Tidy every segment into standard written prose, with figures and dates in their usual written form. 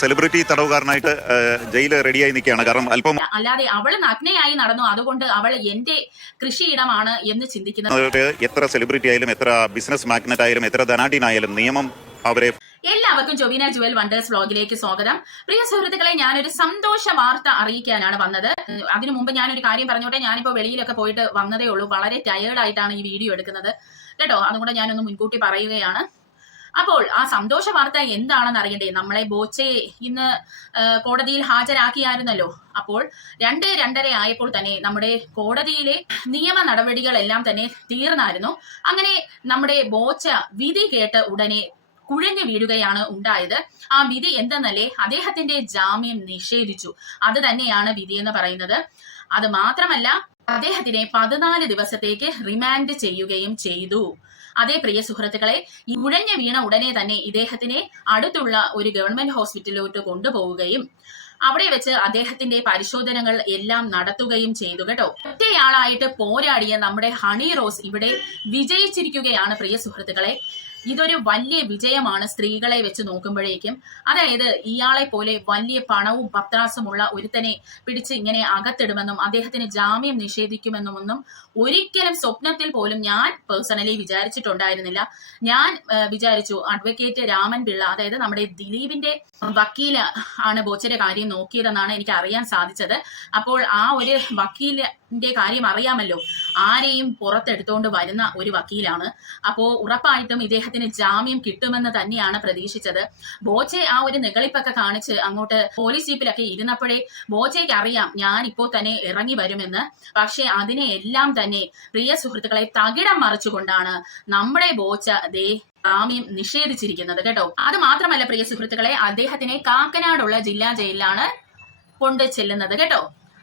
Celebrity തടവുകാരനായിട്ട് jail റെഡിയായി നിൽക്കുകയാണ്. കാരണം അല്പം അല്ലാതെ അവൾ നഗ്നയായി നടന്നു, അതുകൊണ്ട് അവൾ എന്റെ കൃഷിയിടമാണ് എന്ന് ചിന്തിക്കുന്നത്. എത്ര സെലിബ്രിറ്റി ആയാലും, എത്ര ബിസിനസ് മാഗ്നറ്റ് ആയാലും, എത്ര ധനാഢ്യനായാലും നിയമം അവരെ. എല്ലാവർക്കും ജോബിന ജുവൽ വണ്ടേഴ്സ് വ്ലോഗിലേക്ക് സ്വാഗതം. പ്രിയ സുഹൃത്തുക്കളെ, ഞാനൊരു സന്തോഷ വാർത്ത അറിയിക്കാനാണ് വന്നത്. അതിനു മുമ്പ് ഞാനൊരു കാര്യം പറഞ്ഞോട്ടെ. ഞാനിപ്പോ വെളിയിലൊക്കെ പോയിട്ട് വന്നതേ ഉള്ളൂ. വളരെ ടയേർഡായിട്ടാണ് ഈ വീഡിയോ എടുക്കുന്നത് കേട്ടോ. അതുകൊണ്ട് ഞാനൊന്ന് മുൻകൂട്ടി പറയുകയാണ്. അപ്പോൾ ആ സന്തോഷ വാർത്ത എന്താണെന്ന് അറിയണ്ടേ? നമ്മളെ ബോച്ചയെ ഇന്ന് കോടതിയിൽ ഹാജരാക്കിയായിരുന്നല്ലോ. അപ്പോൾ 2-2:30 ആയപ്പോൾ തന്നെ നമ്മുടെ കോടതിയിലെ നിയമ നടപടികളെല്ലാം തന്നെ തീർന്നായിരുന്നു. അങ്ങനെ നമ്മുടെ ബോച്ച വിധി കേട്ട് ഉടനെ കുഴഞ്ഞു വീഴുകയാണ് ഉണ്ടായത്. ആ വിധി എന്തെന്നല്ലേ? അദ്ദേഹത്തിന്റെ ജാമ്യം നിഷേധിച്ചു. അത് തന്നെയാണ് വിധി എന്ന് പറയുന്നത്. അത് മാത്രമല്ല, അദ്ദേഹത്തിനെ 14 ദിവസത്തേക്ക് റിമാൻഡ് ചെയ്യുകയും ചെയ്തു. അതേ പ്രിയ സുഹൃത്തുക്കളെ, ഈ കുഴഞ്ഞു വീണ ഉടനെ തന്നെ ഇദ്ദേഹത്തിനെ അടുത്തുള്ള ഒരു ഗവൺമെന്റ് ഹോസ്പിറ്റലിലോട്ട് കൊണ്ടുപോവുകയും അവിടെ വെച്ച് അദ്ദേഹത്തിന്റെ പരിശോധനകൾ എല്ലാം നടത്തുകയും ചെയ്തു കേട്ടോ. ഒറ്റയാളായിട്ട് പോരാടിയ നമ്മുടെ ഹണി റോസ് ഇവിടെ വിജയിച്ചിരിക്കുകയാണ് പ്രിയ സുഹൃത്തുക്കളെ. ഇതൊരു വലിയ വിജയമാണ് സ്ത്രീകളെ വെച്ച് നോക്കുമ്പോഴേക്കും. അതായത് ഇയാളെ പോലെ വലിയ പണവും പത്രാസുമുള്ള ഒരുത്തനെ പിടിച്ച് ഇങ്ങനെ അകത്തിടുമെന്നും അദ്ദേഹത്തിന് ജാമ്യം നിഷേധിക്കുമെന്നും ഒന്നും ഒരിക്കലും സ്വപ്നത്തിൽ പോലും ഞാൻ പേഴ്സണലി വിചാരിച്ചിട്ടുണ്ടായിരുന്നില്ല. ഞാൻ വിചാരിച്ചു അഡ്വക്കേറ്റ് രാമൻ പിള്ള, അതായത് നമ്മുടെ ദിലീപിന്റെ വക്കീല് ആണ് ബോച്ചയുടെ കാര്യം നോക്കിയതെന്നാണ് എനിക്ക് അറിയാൻ സാധിച്ചത്. അപ്പോൾ ആ ഒരു വക്കീലിന്റെ കാര്യം അറിയാമല്ലോ, ആരെയും പുറത്തെടുത്തോണ്ട് വരുന്ന ഒരു വക്കീലാണ്. അപ്പോ ഉറപ്പായിട്ടും ഇദ്ദേഹത്തിന് ജാമ്യം കിട്ടുമെന്ന് തന്നെയാണ് പ്രതീക്ഷിച്ചത്. ബോച്ചെ ആ ഒരു നിഗളിപ്പൊക്കെ കാണിച്ച് അങ്ങോട്ട് പോലീസ് ജീപ്പിലൊക്കെ ഇരുന്നപ്പോഴേ ബോച്ചയ്ക്ക് അറിയാം ഞാൻ ഇപ്പോൾ തന്നെ ഇറങ്ങി വരുമെന്ന്. പക്ഷെ അതിനെ എല്ലാം തന്നെ പ്രിയ സുഹൃത്തുക്കളെ തകിടം മറിച്ചുകൊണ്ടാണ് നമ്മുടെ ബോച്ച ദേ ജാമ്യം നിഷേധിച്ചിരിക്കുന്നത് കേട്ടോ. അത് മാത്രമല്ല പ്രിയ സുഹൃത്തുക്കളെ, അദ്ദേഹത്തിനെ കാക്കനാടുള്ള ജില്ലാ ജയിലിലാണ് കൊണ്ട് ചെല്ലുന്നത് കേട്ടോ.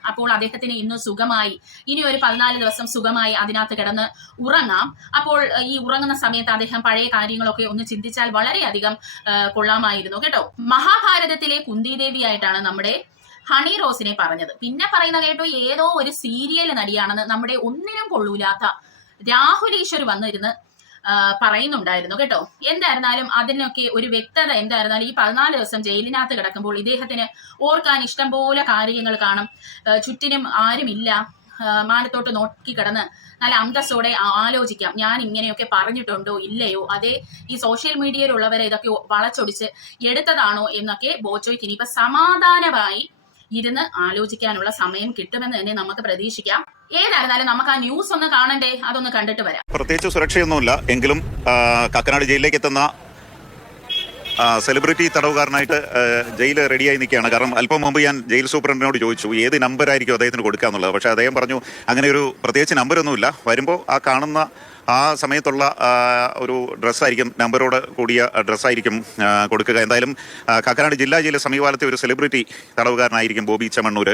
അപ്പോൾ അദ്ദേഹത്തിന് ഇന്ന് സുഖമായി ഇനി ഒരു 14 ദിവസം സുഖമായി അതിനകത്ത് കിടന്ന് ഉറങ്ങാം. അപ്പോൾ ഈ ഉറങ്ങുന്ന സമയത്ത് അദ്ദേഹം പഴയ കാര്യങ്ങളൊക്കെ ഒന്ന് ചിന്തിച്ചാൽ വളരെയധികം കൊള്ളാമായിരുന്നു കേട്ടോ. മഹാഭാരതത്തിലെ കുന്തിദേവിയായിട്ടാണ് നമ്മുടെ ഹണി റോസിനെ പറഞ്ഞത്. പിന്നെ പറയുന്ന കേട്ടോ, ഏതോ ഒരു സീരിയൽ നടിയാണെന്ന് നമ്മുടെ ഒന്നിനും കൊള്ളൂലാത്ത രാഹുൽ ഈശ്വർ വന്നിരുന്ന് പറയുന്നുണ്ടായിരുന്നു കേട്ടോ. എന്തായിരുന്നാലും അതിനൊക്കെ ഒരു വ്യക്തത എന്തായിരുന്നാലും ഈ 14 ദിവസം ജയിലിനകത്ത് കിടക്കുമ്പോൾ ഇദ്ദേഹത്തിന് ഓർക്കാൻ ഇഷ്ടം പോലെ കാര്യങ്ങൾ കാണും. ചുറ്റിനും ആരുമില്ല, മാനത്തോട്ട് നോക്കി കിടന്ന് നല്ല അന്തസ്സോടെ ആലോചിക്കാം, ഞാൻ ഇങ്ങനെയൊക്കെ പറഞ്ഞിട്ടുണ്ടോ ഇല്ലയോ, അതേ ഈ സോഷ്യൽ മീഡിയയിലുള്ളവരെ ഇതൊക്കെ വളച്ചൊടിച്ച് എടുത്തതാണോ എന്നൊക്കെ ബോച്ചോയ്ക്ക് ഇനിയിപ്പോ സമാധാനമായി ഇരുന്ന് ആലോചിക്കാനുള്ള സമയം കിട്ടുമെന്ന് തന്നെ നമുക്ക് പ്രതീക്ഷിക്കാം. ഏതായിരുന്നാലും നമുക്ക് ആ ന്യൂസ് ഒന്ന് കാണണ്ടേ, അതൊന്ന് കണ്ടിട്ട് വരാം. പ്രത്യേകിച്ച് സുരക്ഷയൊന്നുമില്ല എങ്കിലും കാക്കനാട് ജയിലിലേക്ക് എത്തുന്ന സെലിബ്രിറ്റി തടവുകാരനായിട്ട് ജയിൽ റെഡിയായി നിൽക്കുകയാണ്. കാരണം അല്പം മുമ്പ് ഞാൻ ജയിൽ സൂപ്രണ്ടിനോട് ചോദിച്ചു ഏത് നമ്പറായിരിക്കും അദ്ദേഹത്തിന് കൊടുക്കുക എന്നുള്ളത്. പക്ഷേ അദ്ദേഹം പറഞ്ഞു അങ്ങനെ ഒരു പ്രത്യേകിച്ച് നമ്പരൊന്നുമില്ല, വരുമ്പോൾ ആ കാണുന്ന ആ സമയത്തുള്ള ഒരു ഡ്രസ്സായിരിക്കും, നമ്പറോട് കൂടിയ ഡ്രസ്സായിരിക്കും കൊടുക്കുക. എന്തായാലും കാക്കനാട് ജില്ലാ ജയിലിലെ സമീപകാലത്തെ ഒരു സെലിബ്രിറ്റി തടവുകാരനായിരിക്കും ബോബി ചെമ്മണ്ണൂർ.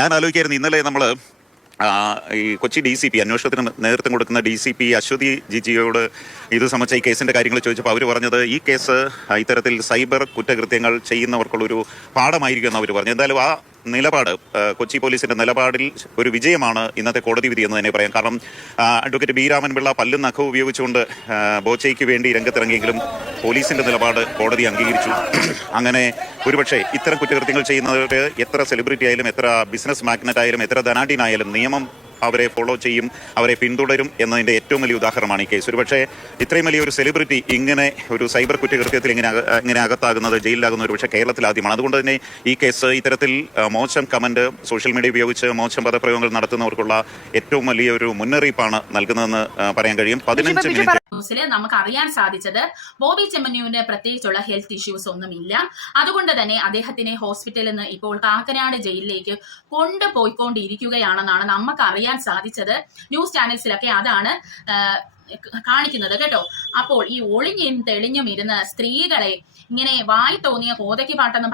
ഞാൻ ആലോചിക്കായിരുന്നു, ഇന്നലെ നമ്മൾ ഈ കൊച്ചി DCP അന്വേഷണത്തിന് നേതൃത്വം കൊടുക്കുന്ന DCP അശ്വതി ജിജിയോട് ഇത് സംബന്ധിച്ച ഈ കേസിന്റെ കാര്യങ്ങൾ ചോദിച്ചപ്പോൾ അവർ പറഞ്ഞത് ഈ കേസ് ഇത്തരത്തിൽ സൈബർ കുറ്റകൃത്യങ്ങൾ ചെയ്യുന്നവർക്കുള്ളൊരു പാഠമായിരിക്കും എന്ന് അവർ പറഞ്ഞു. എന്തായാലും ആ നിലപാട്, കൊച്ചി പോലീസിന്റെ നിലപാടിൽ ഒരു വിജയമാണ് ഇന്നത്തെ കോടതി വിധി എന്ന് തന്നെ പറയാം. കാരണം അഡ്വക്കേറ്റ് ബി രാമൻപിള്ള പല്ലും നഖവും ഉപയോഗിച്ചുകൊണ്ട് ബോച്ചയ്ക്ക് വേണ്ടി രംഗത്തിറങ്ങിയെങ്കിലും പോലീസിന്റെ നിലപാട് കോടതി അംഗീകരിച്ചു. അങ്ങനെ ഒരുപക്ഷെ ഇത്തരം കുറ്റകൃത്യങ്ങൾ ചെയ്യുന്നവർക്ക് എത്ര സെലിബ്രിറ്റി ആയാലും, എത്ര ബിസിനസ് മാഗ്നറ്റ് ആയാലും, എത്ര ധനാഢ്യനായാലും നിയമം അവരെ ഫോളോ ചെയ്യും, അവരെ പിന്തുടരും എന്നതിന്റെ ഏറ്റവും വലിയ ഉദാഹരണമാണ് ഈ കേസ്. ഒരുപക്ഷെ ഇത്രയും വലിയൊരു സെലിബ്രിറ്റി ഇങ്ങനെ ഒരു സൈബർ കുറ്റകൃത്യത്തിൽ ഇങ്ങനെ അകത്താകുന്നത്, ജയിലിലാകുന്ന ഒരുപക്ഷെ കേരളത്തിൽ ആദ്യമാണ്. അതുകൊണ്ട് തന്നെ ഈ കേസ് ഇത്തരത്തിൽ മോശം കമന്റ്, സോഷ്യൽ മീഡിയ ഉപയോഗിച്ച് മോശം പദപ്രയോഗങ്ങൾ നടത്തുന്നവർക്കുള്ള ഏറ്റവും വലിയൊരു മുന്നറിയിപ്പാണ് നൽകുന്നതെന്ന് പറയാൻ കഴിയും. 15 മിനിറ്റ് ന്യൂസിൽ നമുക്ക് അറിയാൻ സാധിച്ചത് ബോബി ചെമ്മണ്ണൂരിന് പ്രത്യേകിച്ചുള്ള ഹെൽത്ത് ഇഷ്യൂസ് ഒന്നുമില്ല. അതുകൊണ്ട് തന്നെ അദ്ദേഹത്തിനെ ഹോസ്പിറ്റലിൽ നിന്ന് ഇപ്പോൾ കാക്കനാട് ജയിലിലേക്ക് കൊണ്ടുപോയിക്കൊണ്ടിരിക്കുകയാണെന്നാണ് നമുക്ക് അറിയാൻ സാധിച്ചത്. ന്യൂസ് ചാനൽസിലൊക്കെ അതാണ് കാണിക്കുന്നത് കേട്ടോ. അപ്പോൾ ഈ ഒളിഞ്ഞും തെളിഞ്ഞും ഇരുന്ന് സ്ത്രീകളെ ഇങ്ങനെ വായി തോന്നിയ കോതയ്ക്ക് പാട്ടെന്ന്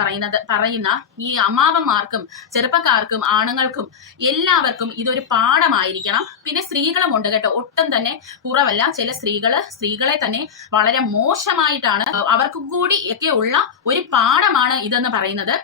പറയുന്ന ഈ അമ്മാവന്മാർക്കും ചെറുപ്പക്കാർക്കും ആണുങ്ങൾക്കും എല്ലാവർക്കും ഇതൊരു പാഠമായിരിക്കണം. പിന്നെ സ്ത്രീകളും ഉണ്ട് കേട്ടോ, ഒട്ടും തന്നെ കുറവല്ല. ചില സ്ത്രീകളെ തന്നെ വളരെ മോശമായിട്ടാണ്, അവർക്കും കൂടി ഒക്കെ ഉള്ള ഒരു പാഠമാണ് ഇതെന്ന് പറയുന്നത്.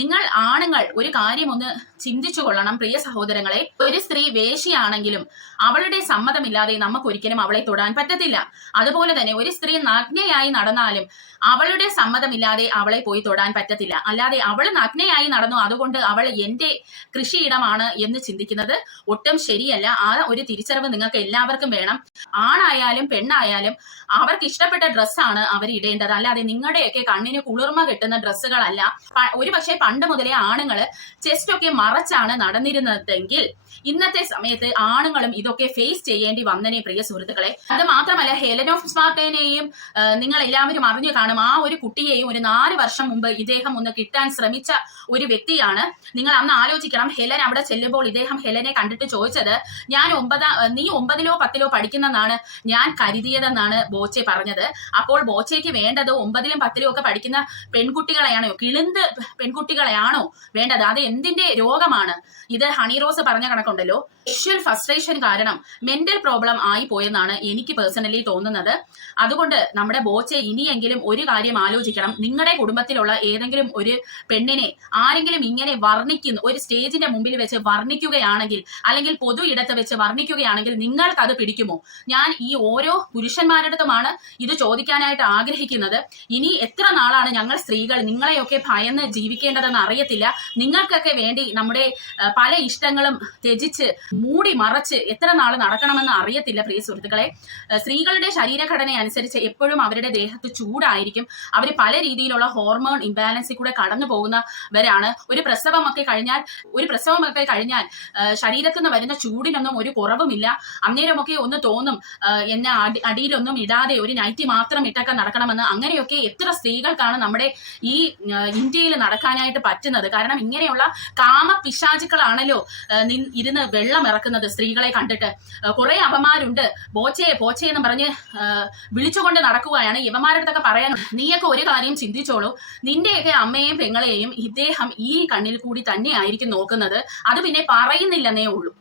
നിങ്ങൾ ആണുങ്ങൾ ഒരു കാര്യം ഒന്ന് ചിന്തിച്ചു കൊള്ളണം പ്രിയ സഹോദരങ്ങളെ. ഒരു സ്ത്രീ വേശ്യയാണെങ്കിലും അവളുടെ സമ്മതമില്ലാതെ നമുക്ക് ഒരിക്കലും അവളെ തൊടാൻ പറ്റത്തില്ല. അതുപോലെ തന്നെ ഒരു സ്ത്രീ നഗ്നയായി നടന്നാലും അവളുടെ സമ്മതമില്ലാതെ അവളെ പോയി തൊടാൻ പറ്റത്തില്ല. അല്ലാതെ അവൾ നഗ്നയായി നടന്നു അതുകൊണ്ട് അവൾ എന്റെ കൃഷിയിടമാണ് എന്ന് ചിന്തിക്കുന്നത് ഒട്ടും ശരിയല്ല. ആ ഒരു തിരിച്ചറിവ് നിങ്ങൾക്ക് എല്ലാവർക്കും വേണം. ആണായാലും പെണ്ണായാലും അവർക്ക് ഇഷ്ടപ്പെട്ട ഡ്രസ്സാണ് അവർ ഇടേണ്ടത്, അല്ലാതെ നിങ്ങളുടെയൊക്കെ കണ്ണിന് കുളിർമ കിട്ടുന്ന ഡ്രസ്സുകളല്ല. ഒരു പക്ഷേ പണ്ട് മുതലേ ആണുങ്ങൾ ചെസ്റ്റ് ഒക്കെ മറച്ചാണ് നടന്നിരുന്നതെങ്കിൽ ഇന്നത്തെ സമയത്ത് ആണുങ്ങളും ഇതൊക്കെ ഫേസ് ചെയ്യേണ്ടി വന്നനെ പ്രിയ സുഹൃത്തുക്കളെ. അത് മാത്രമല്ല, ഹെലൻ ഓഫ് സ്പാർട്ടനെയും നിങ്ങൾ എല്ലാവരും അറിഞ്ഞു കാണും. ആ ഒരു കുട്ടിയെയും ഒരു 4 വർഷം മുമ്പ് ഇദ്ദേഹം ഒന്ന് കിട്ടാൻ ശ്രമിച്ച ഒരു വ്യക്തിയാണ്. നിങ്ങൾ അന്ന് ആലോചിക്കണം, ഹെലൻ അവിടെ ചെല്ലുമ്പോൾ ഇദ്ദേഹം ഹെലനെ കണ്ടിട്ട് ചോദിച്ചത്, നീ 9-ലോ 10-ലോ പഠിക്കുന്നെന്നാണ് ഞാൻ കരുതിയതെന്നാണ് ബോച്ചെ പറഞ്ഞത്. അപ്പോൾ ബോച്ചയ്ക്ക് വേണ്ടത് 9-ലും 10-ലും ഒക്കെ പഠിക്കുന്ന പെൺകുട്ടികളെയാണോ, കിളിന്ത് പെൺകുട്ടികളെയാണോ വേണ്ടത്? അത് എന്തിന്റെ രോഗമാണ് ഇത്? ഹണി റോസ് പറഞ്ഞ കണക്കുണ്ടല്ലോ, സെക്ഷൽ ഫ്രസ്ട്രേഷൻ കാരണം മെന്റൽ പ്രോബ്ലം ആയി പോയെന്നാണ് എനിക്ക് പേഴ്സണലി തോന്നുന്നത്. അതുകൊണ്ട് നമ്മുടെ ബോച്ചെ ഇനിയെങ്കിലും ഒരു കാര്യം ആലോചിക്കണം. നിങ്ങളുടെ കുടുംബത്തിലുള്ള ഏതെങ്കിലും ഒരു പെണ്ണിനെ ആരെങ്കിലും ഇങ്ങനെ വർണ്ണിക്കുന്നു, ഒരു സ്റ്റേജിന്റെ മുമ്പിൽ വെച്ച് വർണ്ണിക്കുകയാണെങ്കിൽ, അല്ലെങ്കിൽ പൊതു ഇടത്ത് വെച്ച് വർണ്ണിക്കുകയാണെങ്കിൽ നിങ്ങൾക്ക് അത് പിടിക്കുമോ? ഞാൻ ഈ ഓരോ പുരുഷന്മാരുടെതുമാണ് ഇത് ചോദിക്കാനായിട്ട് ആഗ്രഹിക്കുന്നത്. ഇനി എത്ര നാളാണ് ഞങ്ങൾ സ്ത്രീകൾ നിങ്ങളെയൊക്കെ ഭയന്ന് ജീവിക്കേണ്ടതെന്ന് അറിയത്തില്ല. നിങ്ങൾക്കൊക്കെ വേണ്ടി നമ്മുടെ പല ഇഷ്ടങ്ങളും ത്യജിച്ച് മൂടി മറച്ച് എത്ര നാൾ നടക്കണമെന്ന് അറിയത്തില്ല പ്രിയ സുഹൃത്തുക്കളെ. സ്ത്രീകളുടെ ശരീരഘടന അനുസരിച്ച് എപ്പോഴും അവരുടെ ദേഹത്ത് ചൂടായിരിക്കും. അവർ പല രീതിയിലുള്ള ഹോർമോൺ ഇംബാലൻസിൽ കൂടെ കടന്നു പോകുന്നവരാണ്. ഒരു പ്രസവമൊക്കെ കഴിഞ്ഞാൽ ശരീരത്തിൽ നിന്ന് വരുന്ന ചൂടിനൊന്നും ഒരു കുറവുമില്ല. അന്നേരമൊക്കെ ഒന്ന് തോന്നും എന്നെ അടിയിലൊന്നും ഇടാതെ ഒരു നൈറ്റി മാത്രം ഇട്ടൊക്കെ നടക്കണമെന്ന്. അങ്ങനെയൊക്കെ എത്ര സ്ത്രീകൾക്കാണ് നമ്മുടെ ഈ ഇന്ത്യയിൽ നടക്കാനായിട്ട് പറ്റുന്നത്? കാരണം ഇങ്ങനെയുള്ള കാമപിശാചുക്കളാണല്ലോ ഇരുന്ന് വെള്ളം ഇറക്കുന്നത് സ്ത്രീകളെ കണ്ടിട്ട്. കുറെ അവന്മാരുണ്ട്, പോച്ചേ എന്ന് പറഞ്ഞ് വിളിച്ചുകൊണ്ട് നടക്കുകയാണ്. ഇവന്മാരുടെ അടുത്തൊക്കെ പറയാൻ, നീയൊക്കെ ഒരു കാര്യം ചിന്തിച്ചോളൂ, നിന്റെയൊക്കെ അമ്മയെയും പെങ്ങളെയും ഇദ്ദേഹം ഈ കണ്ണിൽ കൂടി തന്നെയായിരിക്കും നോക്കുന്നത്. അത് പിന്നെ പറയുന്നില്ലെന്നേ ഉള്ളൂ.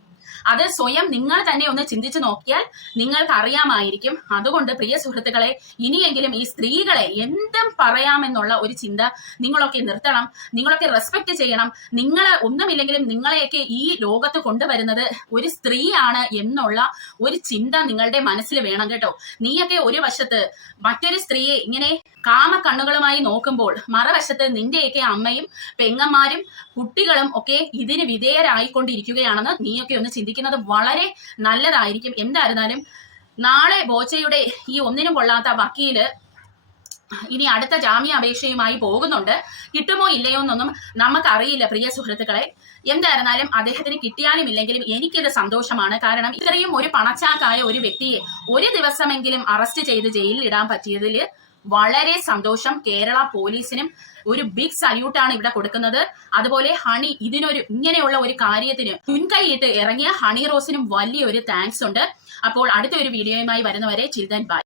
അത് സ്വയം നിങ്ങൾ തന്നെ ഒന്ന് ചിന്തിച്ചു നോക്കിയാൽ നിങ്ങൾക്ക് അറിയാമായിരിക്കും. അതുകൊണ്ട് പ്രിയ സുഹൃത്തുക്കളെ, ഇനിയെങ്കിലും ഈ സ്ത്രീകളെ എന്തും പറയാമെന്നുള്ള ഒരു ചിന്ത നിങ്ങളൊക്കെ നിർത്തണം. നിങ്ങളൊക്കെ റെസ്പെക്ട് ചെയ്യണം. നിങ്ങൾ ഒന്നുമില്ലെങ്കിലും നിങ്ങളെയൊക്കെ ഈ ലോകത്ത് കൊണ്ടുവരുന്നത് ഒരു സ്ത്രീയാണ് എന്നുള്ള ഒരു ചിന്ത നിങ്ങളുടെ മനസ്സിൽ വേണം കേട്ടോ. നീയൊക്കെ ഒരു വശത്ത് മറ്റൊരു സ്ത്രീയെ ഇങ്ങനെ കാമക്കണ്ണുകളുമായി നോക്കുമ്പോൾ മറുവശത്ത് നിന്റെയൊക്കെ അമ്മയും പെങ്ങന്മാരും കുട്ടികളും ഒക്കെ ഇതിന് വിധേയരായിക്കൊണ്ടിരിക്കുകയാണെന്ന് നീയൊക്കെ ഒന്ന് ചിന്തിക്കുന്നത് വളരെ നല്ലതായിരിക്കും. എന്തായിരുന്നാലും നാളെ ബോച്ചയുടെ ഈ ഒന്നിനും കൊള്ളാത്ത വക്കീല് ഇനി അടുത്ത ജാമ്യാപേക്ഷയുമായി പോകുന്നുണ്ട്. കിട്ടുമോ ഇല്ലയോ എന്നൊന്നും നമുക്കറിയില്ല പ്രിയ സുഹൃത്തുക്കളെ. എന്തായിരുന്നാലും അദ്ദേഹത്തിന് കിട്ടിയാലും ഇല്ലെങ്കിലും എനിക്കിത് സന്തോഷമാണ്. കാരണം ഇത്രയും ഒരു പണച്ചാക്കായ ഒരു വ്യക്തിയെ ഒരു ദിവസമെങ്കിലും അറസ്റ്റ് ചെയ്ത് ജയിലിൽ ഇടാൻ പറ്റിയതിൽ വളരെ സന്തോഷം. കേരള പോലീസിനും ഒരു ബിഗ് സല്യൂട്ടാണ് ഇവിടെ കൊടുക്കുന്നത്. അതുപോലെ ഹണി ഇങ്ങനെയുള്ള ഒരു കാര്യത്തിന് മുൻകൈയിട്ട് ഇറങ്ങിയ ഹണി റോസിനും വലിയൊരു താങ്ക്സ് ഉണ്ട്. അപ്പോൾ അടുത്ത ഒരു വീഡിയോയുമായി വരുന്നവരെ ചിൽഡ്രൻ ബൈ.